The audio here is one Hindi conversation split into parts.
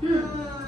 Hmm.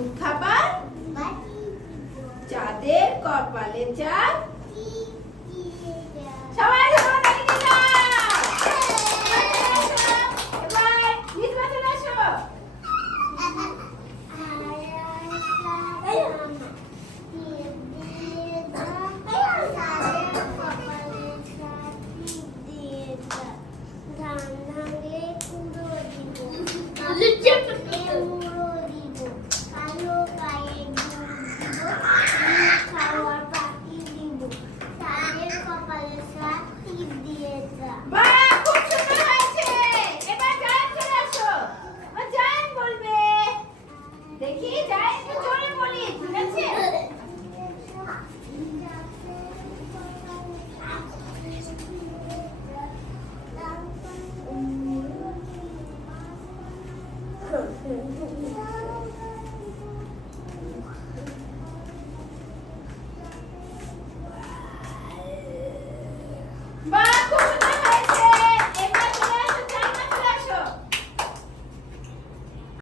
घूम खबर जादेर कौर पाले चार 네.